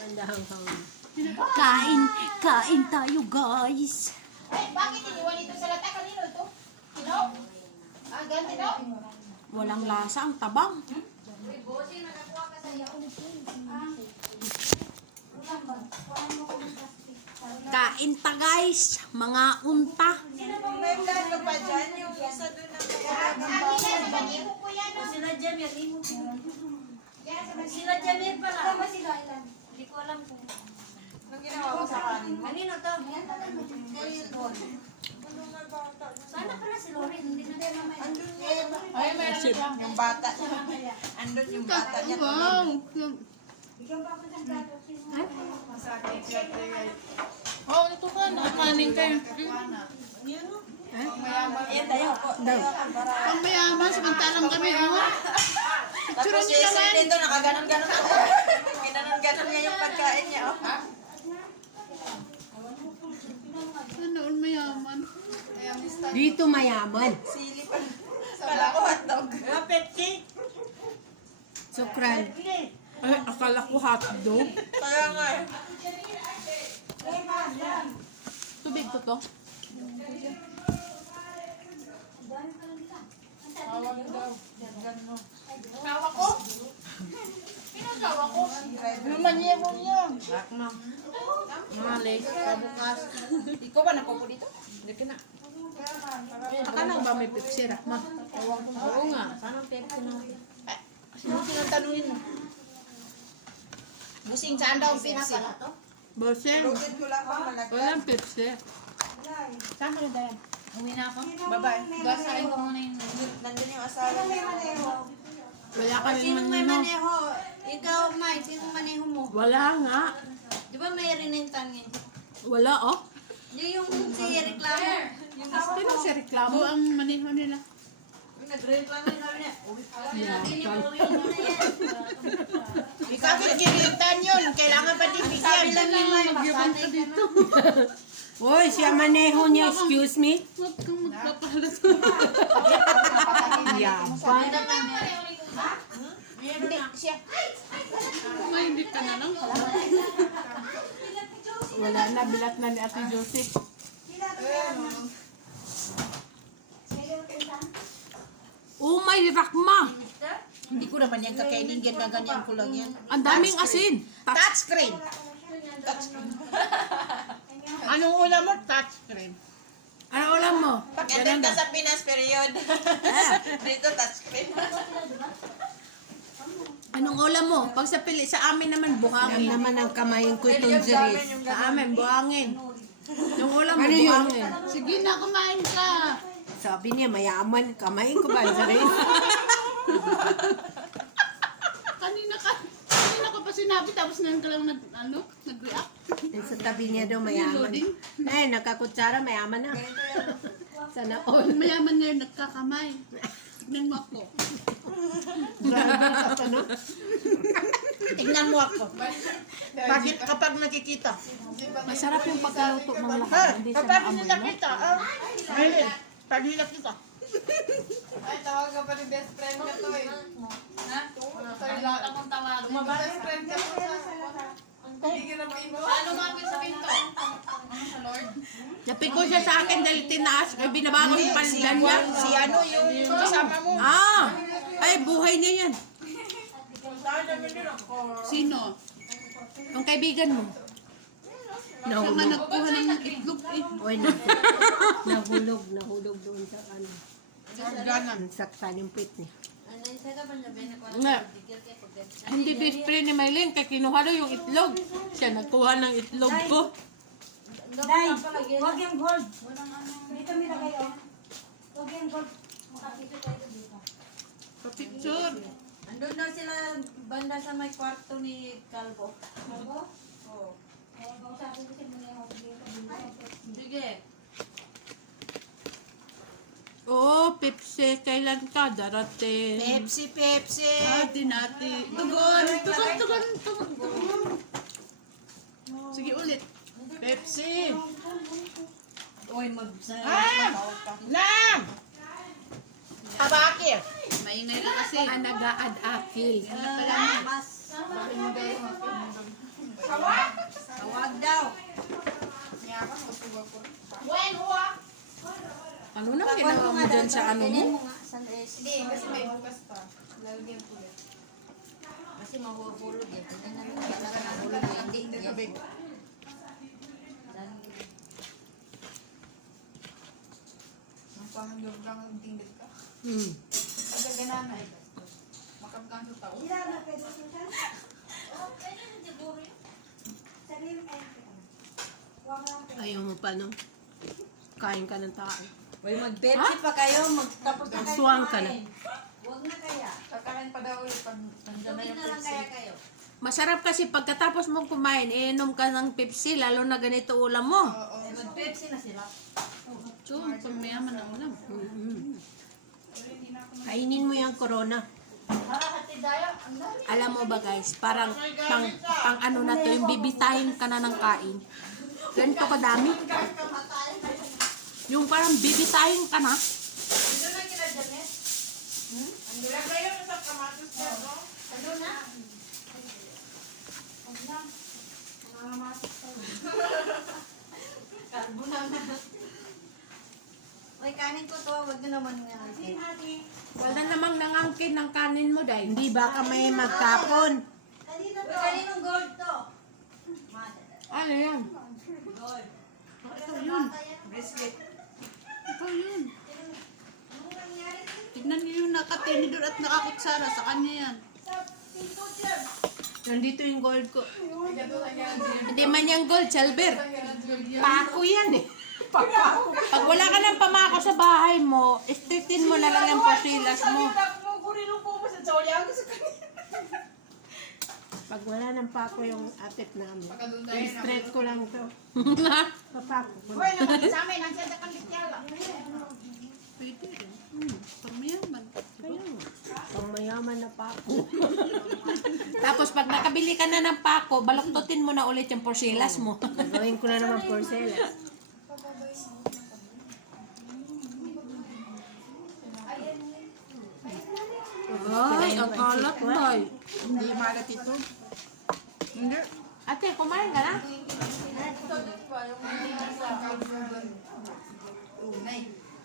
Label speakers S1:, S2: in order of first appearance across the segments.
S1: Kain tayo guys.
S2: Ay, bakit iniwan ito sa lata? Kanino ito? Sino? Ah, ganti daw?
S1: Walang lasa ang tabang. Kain ta guys, mga unta.
S3: May vlog ka pa dyan, yung isa doon na
S2: Maniho po yan.
S4: Sila Jamir, imo.
S2: Yan, sa
S4: Sila Jamir pala.
S2: Tama sila ilan?
S4: Hindi ko alam kung
S3: Anong ginawa ko sa kanin mo?
S4: kanino to. Sana pala si Lorin, hindi na din mamaya.
S3: Andun yun. Yung bata. Andun yung bata niya.
S1: Wow.
S5: Oh, ito ka. Nakamaning kayo.
S3: Ayan, tayo po.
S5: Ang mayaman, samantalang kami, oh.
S3: Tapos si Sir Lindo, nakaganon-ganon ako. Ginanon-ganon niya yung pagkain niya. Oh.
S5: Ano, ang mayaman.
S1: Dito mayaman.
S3: Sili pa. Kala ko hotdog.
S1: Sukran. Ay, akala ko hotdog.
S3: Kaya nga eh.
S5: Tubig ko to.
S2: Kawa ko? Pinagawa ko?
S5: Naman niya mo niya. Mali, pabukas.
S3: Ikaw ba napupo dito?
S5: Hindi ka na. Akala ba may Pepsi, Rahma? Oo nga, sana Pepsi na. Sino tinatanungin mo?
S3: Busing, saan daw ang Pepsi?
S5: Bossing,
S3: Lugin ko lang pang malagyan.
S5: walang Pepsi. Saan ka na dahil?
S4: Uwi na ako.
S3: Bye-bye.
S4: Gasain ko muna yung...
S3: Nandun yung asawa niya.
S5: Wala ka rin
S4: Sinong may
S5: manino.
S4: maneho? Ikaw, May, sinong maneho mo?
S5: Wala nga.
S4: Di ba may rinintangin?
S5: Wala, oh.
S4: Di yung si reklamo.
S5: Sino si reklamo ang maniho nila?
S4: Nagreklamo yung sabi niya.
S3: Bakit kinitan yun? Kailangan pa din
S4: Sabi lang ni May, masanay ka na.
S1: Hoy, siya maneho niya, excuse me.
S5: Huwag kang magpapahalat.
S1: Yapan.
S3: Hindi, siya.
S5: May hindi ka na lang. Wala na, bilat na ni Ate Josie.
S1: Oh my Rahma.
S3: Hindi ko naman yan kakainin. Ganyan ko lang yan.
S1: Ang daming asin.
S3: Touchscreen.
S5: Anong ulam mo? Touchscreen.
S1: Ano ulam mo?
S3: Pag-attend ka sa Pinas period. Dito touchscreen.
S1: Anong ulam mo? Pag sa pili, sa amin naman buhangin. naman ang kamayin ko itong jeris. Sa amin, buhangin. Yung ulam mo, buhangin.
S5: Sige na, kumain ka.
S1: Sabi niya, mayaman. Kamayin ko ba ang jeris?
S5: Kanina ka pa sinabi, tapos ngayon ka lang nag-react.
S1: Sa tabi niya daw, mayaman. Eh, nakakutsara, mayaman na. Sana all.
S5: Mayaman ngayon, nagkakamay. Tignan mo ako.
S3: Tingnan mo ako. Bakit kapag nakikita?
S1: Masarap yung pagkaluto ng lahat. Hindi siya
S3: Kapag
S1: maamoy, no?
S3: nakita, ayun, pag nakita.
S4: Ay, tawag ka pa ni best friend ka to eh. Ha? Wala akong tawag. Best friend ka to sa... Hindi ka na mainbo. Paano mabit sa pinto? Sa Lord?
S1: Napiko siya sa akin dahil tinaas. Ay, binabago yung pandan niya.
S3: Si ano yung kasama mo.
S1: Ah! Ay, buhay niya yan.
S5: Sino?
S1: Ang kaibigan mo.
S5: Siya nga nagkuha ng itlog eh.
S1: Oy, nahulog doon sa ano. Saktan yung pit niya.
S4: Ano yung saga ba nabi na ko?
S1: Nga. Hindi best friend ni Maylin, kaya kinuha daw yung itlog. Siya nagkuha ng itlog ko.
S4: Day,
S2: Huwag yung gold. Dito nilagay oh. Huwag yung gold. Makapito tayo dito.
S5: Kapicture.
S4: andun daw sila banda sa may kwarto ni Calvo.
S2: Ano?
S4: Oo.
S2: Sabi ko sa mga dito.
S4: Sige.
S1: Oh, Pepsi, kailan ka darating?
S3: Pepsi.
S5: Ah, dinati. Tugon. Sige ulit.
S3: Pepsi.
S4: Uy, magsaya.
S3: Nam! Tabakir.
S5: Maingay ka kasi.
S1: Nag-aad-akil.
S4: Mas.
S1: Ano nang ginawa mo dyan sa ano mo?
S4: Hindi, kasi may bukas pa. Lalagyan ko ulit.
S3: Kasi mahuhulog eh. Tingnan namin kung talaga nahulog eh. Hindi. Yes.
S4: Mapahanggap lang ang tingin ka.
S1: Hmm.
S4: Agad ganana eh. Makapkang sa tao.
S1: Ayaw mo pa, no? Kain ka ng tao.
S3: Uy, mag-Pepsi pa kayo. Magtapos na kayo.
S1: Aswang ka na.
S3: Huwag na kaya.
S4: Kakain pa daw ulit pag nandiyan na
S3: Tubig
S4: yung
S3: na lang
S4: Pepsi.
S3: kaya kayo.
S1: Masarap kasi pagkatapos mong kumain, iinom ka ng Pepsi, lalo na ganito ulam mo.
S4: Oo.
S3: Mag-Pepsi na sila.
S5: Chum, pag mayaman ang ulam.
S1: Kainin mo yung corona.
S3: Hati Daya, ang dami.
S1: Alam mo ba guys, parang pang ano na to, yung bibitahin ka na ng kain. Ganito kadami. Yung parang bibitahin ka na.
S3: Ano na kina Janet?
S4: Lagay yun sa kamatis na, no?
S3: Ano na? Karbo na na. Uy, kanin ko to. Huwag nyo naman nga.
S1: Wala namang nangangkin ng kanin mo dahil. Hindi baka may magkapon.
S3: Uy, kaninong gold to?
S1: Ano yan?
S3: Gold.
S5: Ito yun.
S3: Bracelet.
S5: Ito yun.
S3: Anong nangyari?
S5: Tignan niyo yung nakatenidor at nakakutsara. Sa kanya yan.
S1: Nandito yung gold ko. Hindi man yung gold, Chalber. Pako yan eh. Pag wala ka ng pamako sa bahay mo, strictin mo na lang yung pasilas mo. Pag wala ng pako yung atit namin, straight ko lang to. Papako ko.
S5: Pwede rin. Pag mayaman.
S1: Pang mayaman na pako. Tapos pag nakabili ka na ng pako, baluktutin mo na ulit yung porsilas mo. Gawin ko na naman porsilas. Ay, ang kalat boy.
S5: Hindi malat ito. Hindi.
S1: Ate, kumain ka na?
S4: Tunay.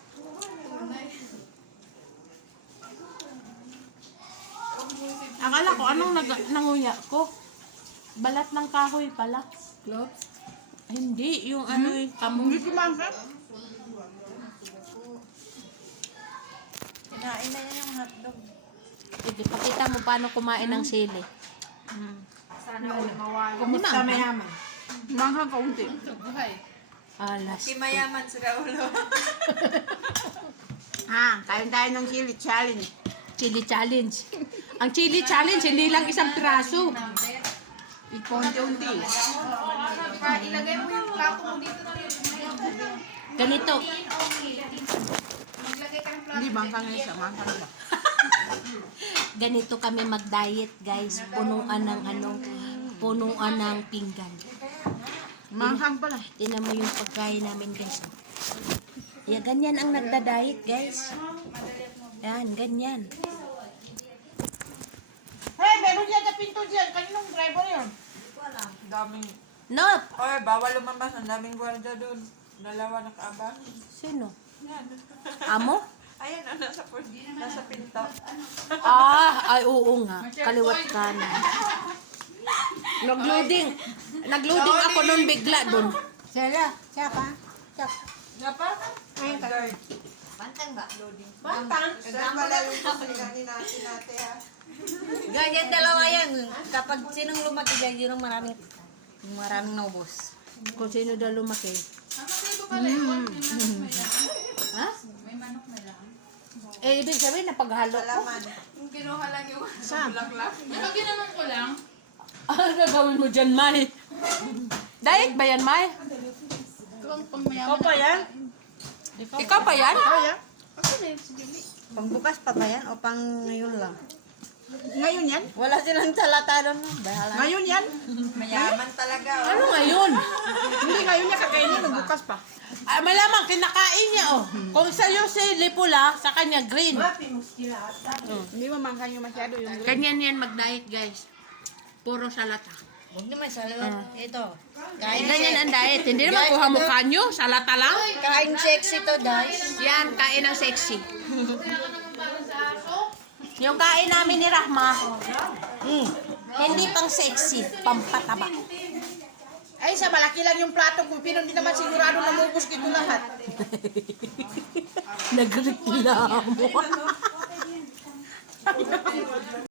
S1: Akala ko, anong nanguya ko? Balat ng kahoy pala. Cloves? Hindi, yung ano yung kamong.
S5: Hindi kumangka.
S3: Kinain na yan yung hotdog.
S1: Sige, pakita mo paano kumain ng sili.
S3: Sana all mawala.
S1: Kumusta mayaman?
S5: Mangha kaunti.
S4: Buhay.
S1: Alas.
S3: Kimayaman si Raulo.
S5: Kain tayo ng chili challenge.
S1: Chili challenge. Ang chili challenge, hindi lang isang piraso.
S5: Ikonti-unti.
S4: Ilagay mo yung plato mo dito na rin.
S1: Ganito.
S4: Maglagay ka ng plato.
S5: Hindi bangka nga isa. Mangha nga.
S1: Ganito kami mag-diet, guys. Punuan ng punuan ng pinggan.
S5: Manghang pala.
S1: Tingnan mo yung pagkain namin, guys. Yeah, ganyan ang nagda-diet, guys. Yan, ganyan.
S5: Hey, meron dyan na pinto dyan. Kaninong driver yun?
S3: Daming...
S1: Not!
S3: Oy, bawal lumabas. Ang daming gwardiya doon. Dalawa nakaabang.
S1: Sino?
S3: Yan.
S1: Amo?
S3: Ayan, nasa pinto.
S1: Ay, oo nga. Kaliwat ka na. Nag-loading ako nun bigla dun.
S5: Sela, tsaka.
S3: Dapat? Ayun, guard. Pantang ba? Loading. Pantang? Saan pala yung pagkain natin ha?
S2: Ganyan dalawa yan. Kapag sinong lumaki dyan, yun ang maraming naubos.
S1: Kung sino daw lumaki. Ha?
S4: May manok na lang.
S1: Eh, ibig sabihin na paghalo ko.
S3: Salaman.
S4: Yung kinuha lang yung
S1: Saan?
S4: bulaklak. Ito ginanon ko lang.
S1: Ano gagawin mo dyan, Mai? Diet ba yan, Mai?
S5: Ito ang pangmayaman.
S2: Ikaw pa yan?
S1: Ikaw pa yan?
S2: Pangbukas pa ba yan? O pang ngayon lang?
S5: Ngayon yan?
S2: Wala silang salata doon. Bahala.
S5: Ngayon yan?
S3: Mayaman talaga. Oh.
S1: Ano ngayon?
S5: Hindi ngayon niya kakainin. Bukas pa.
S1: Ay, malamang kinakain niya, oh. Kung sa'yo sili pula, sa kanya green.
S5: Hindi mo mangha yung masyado yung
S1: Ganyan yan mag-diet, guys. Puro salata.
S2: Huwag naman sa ito. Kain
S1: Ganyan ang diet. Hindi naman kuha mukha nyo. Salata lang.
S2: Kain sexy to, guys.
S1: Yan, kain ng sexy. Yung kain namin ni Rahma, hindi pang sexy, pampataba.
S3: Ay, sa malaki lang yung plato ko. Pero hindi naman sigurado na mubos dito lahat.
S1: Nagreklamo.